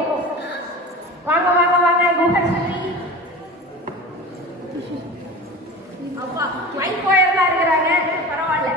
தெரியும். வாங்க வாங்க வாங்க குஹஸ்ரீ. அப்பா மைக் போயர்லாம் இருக்கிறாங்க, பரவாயில்ல.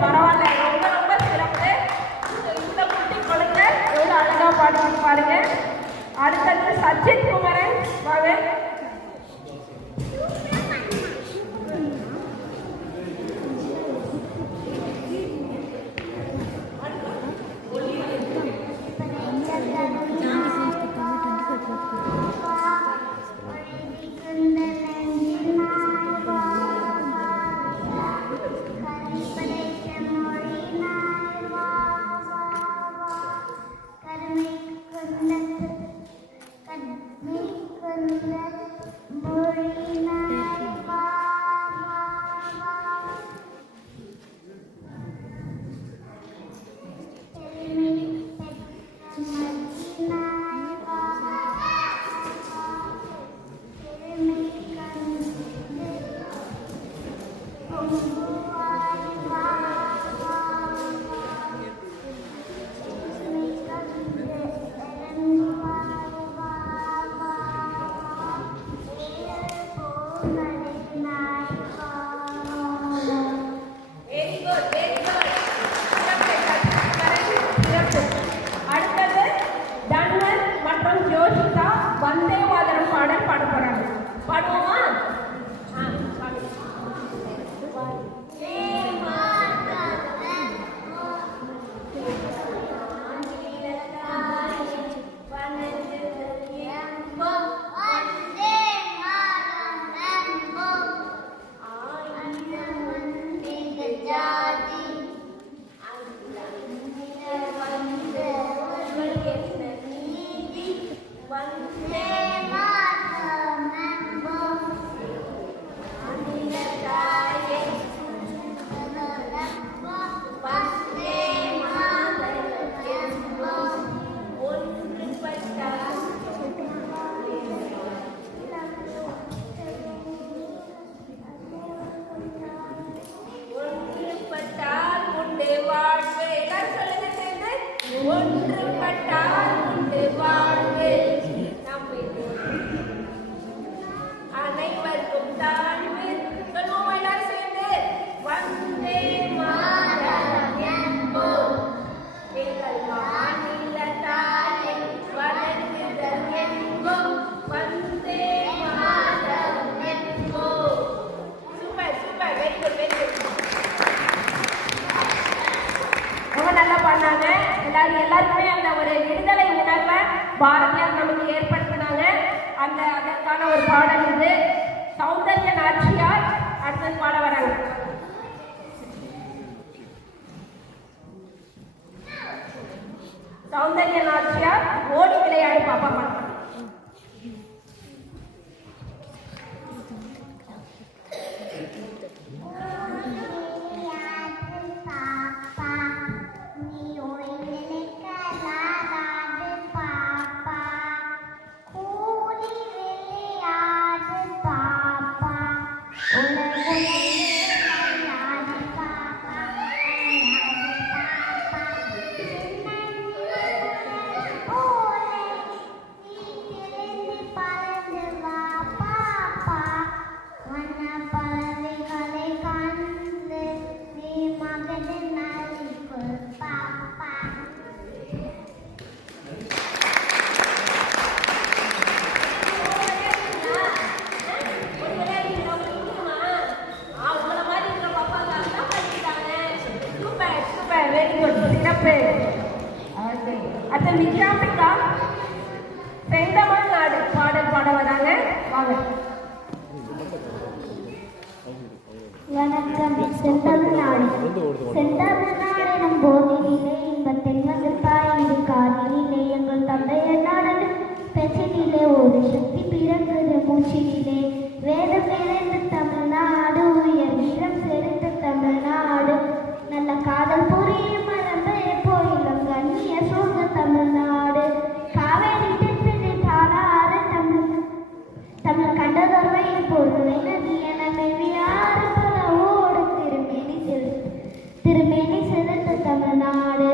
பரவாயில்ல, ரொம்ப ரொம்ப சிறப்பு. இந்த குட்டி குழந்தை எவ்வளோ அழகா பாடுவாங்க பாருங்க. அடுத்தது சச்சின் குமரன் வாங்க. எல்லாருக்குமே அந்த ஒரு விடுதலை உணர்வை பாரதியார் நமக்கு ஏற்படுத்தினாங்க. அதற்கான ஒரு பாடல் இது. சௌந்தர்ய நாச்சியார் அடுத்த பாட வராங்க. சௌந்தர்ய நாச்சியார் ஓடி விளையாடு பாப்பா பாட்டு. Yeah. வணக்கம். செந்தமிழ்நாடு செந்தமிழ்நாடு எனும் போதினிலே இன்பத் தென்மகள் பாய்ந்து காதினிலே எங்கள் தந்தையர் நாடு பேச்சினிலே ஒரு சக்தி பிறந்தது மூச்சினிலே வேதம் நிறைந்த தமிழ்நாடு உயர் வீரம் செறிந்த தமிழ்நாடு நல்ல காதல் புரியும் மரபே போயிலும் கண்ணிய சூழ்ந்த தமிழ்நாடு காவேரி தென்பினை பாடாத தமிழ் கண்டதொருவை பொருளை நதி என மெய்வியாறு பலவோடு திருமேனி சிறந்த தமிழ்நாடு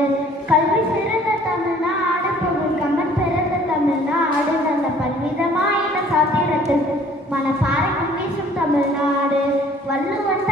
கல்வி சிறந்த தமிழ்நாடு புகழ் கமன் பிறந்த தமிழ்நாடு நல்ல பல்விதமாயின சாத்திரத்தில் மனப்பாறைக்கும் வீசும் தமிழ்நாடு வள்ளுவன்